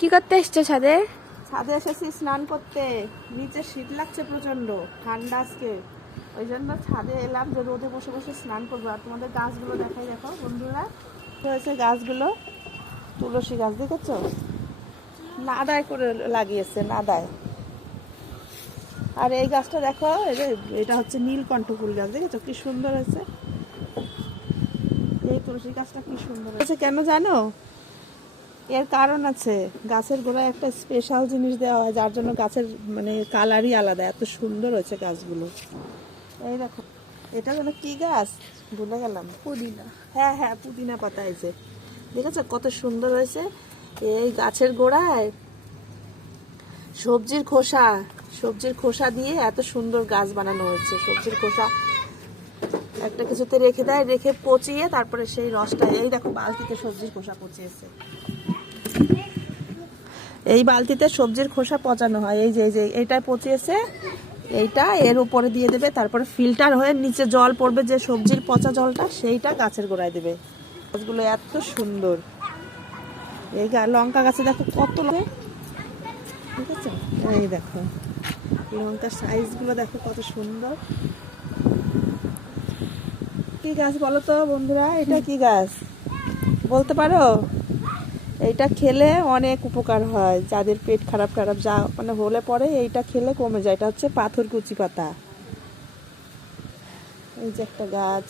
কি করতে এসছো ছাদে? ছাদে এসেছি স্নান করতে। নিচে শীত লাগছে প্রচণ্ড ঠান্ডা আজকে। ওই জন্য ছাদে এলাম যে রোদে বসে বসে স্নান করব। আর তোমাদের গাছগুলো দেখাই দেখো, বন্ধুরা। হয়েছে গাছগুলো। তুলসী গাছ দেখেছ? নাদায় করে লাগিয়েছে, নাদায়। আর এই গাছটা দেখো এটা হচ্ছে নীলকণ্ঠ ফুল গাছ, দেখেছ? কি সুন্দর হয়েছে। এই তুলসী গাছটা কি সুন্দর হয়েছে, কেন জানো? এর কারণ আছে গাছের গোড়ায় একটা স্পেশাল জিনিস দেওয়া হয় যার জন্য গাছের মানে কালারই আলাদা এত সুন্দর হয়েছে গাছগুলো। এই দেখো এটা যেন কি গাছ? ভুলে গেলাম। পুদিনা। হ্যাঁ হ্যাঁ পুদিনা পাতা হয়েছে দেখেছ কত সুন্দর হয়েছে? এই গাছের গোড়ায় সবজির খোসা সবজির খোসা দিয়ে এত সুন্দর গাছ বানানো হয়েছে। সবজির খোসা একটা কিছুতে রেখে দেয় রেখে পচিয়ে তারপরে সেই রসটা এই দেখো বালতিতে সবজির খোসা পচিয়েছে। এই বালতিতে সবজির খোসা পচানো হয়। এই যে এই যে এইটায় পচিয়েছে, এইটা এর উপরে দিয়ে দেবে, তারপরে ফিল্টার হয়ে নিচে জল পড়বে, যে সবজির পচা জলটা, সেইটা গাছের গোড়ায় দেবে। গাছগুলো এত সুন্দর। এই লঙ্কা গাছে দেখো কত লঙ্কা ঠিক আছে? এই দেখো, লঙ্কার সাইজগুলো দেখো কত সুন্দর। কি গাছ বলো তো বন্ধুরা? এটা কি গাছ? বলতে পারো? এইটা খেলে অনেক উপকার হয়। যাদের পেট খারাপ খারাপ যা মানে হলে পরে এইটা খেলে কমে যায়। এটা হচ্ছে পাথর কুচি পাতা। এই যে একটা গাছ।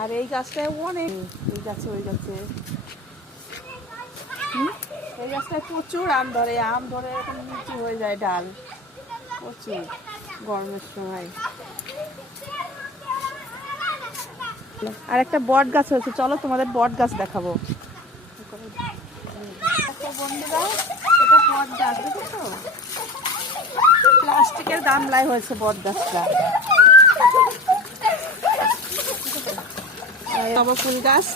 আর এই গাছটায় অনেক এই গাছে, ওই গাছে? এই গাছটায় প্রচুর আম ধরে। আম ধরে এরকম নিচু হয়ে যায় ডাল। প্রচুর গরমের সময়। আর একটা বট গাছ হয়েছে। চলো তোমাদের বট গাছ দেখাবো। দেখেছ প্লাস্টিকের গামলায় হয়েছে বট গাছটা টবা ফুল গাছ?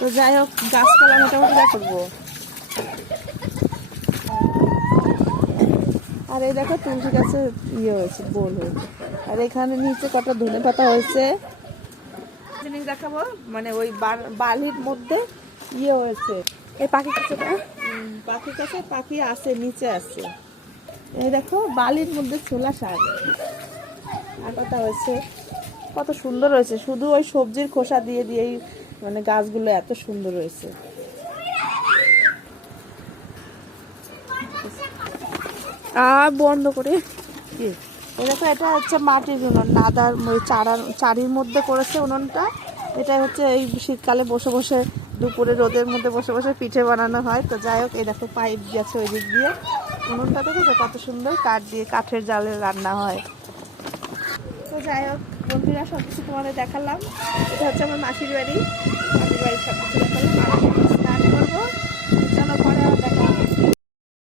তো যাই হোক, গাছপালা মোটামুটি দেখ করব। আর এই দেখো, তুলসী গাছের ইয়ে হয়েছে, বোল হয়েছে। আর এখানে নিচে কটা ধনে পাতা হয়েছে। জিনিস দেখাবো। মানে ওই বালির মধ্যে ইয়ে হয়েছে। এই পাখি কাছে পাখি কাছে পাখি আছে নিচে আছে। এই দেখো বালির মধ্যে ছোলা শাক। আর কথা হয়েছে কত সুন্দর হয়েছে। শুধু ওই সবজির খোসা দিয়ে দিয়েই মানে গাছগুলো এত সুন্দর হয়েছে। আর বন্ধ করে কি? দেখো, এটা হচ্ছে মাটির উনুন। নাদার চারার, চারির মধ্যে করেছে উনুনটা। এটা হচ্ছে এই শীতকালে বসে বসে, দুপুরে রোদের মধ্যে বসে বসে পিঠে বানানো হয়। তো যাই হোক, এই দেখো, পাইপ গেছে ওই দিক দিয়ে। উনুনটা দেখেছ কত সুন্দর কাঠ দিয়ে কাঠের জালে রান্না হয়। তো যাই হোক, বন্ধুরা সব কিছু তোমাদের দেখালাম। এটা হচ্ছে আমার মাসির বাড়ি।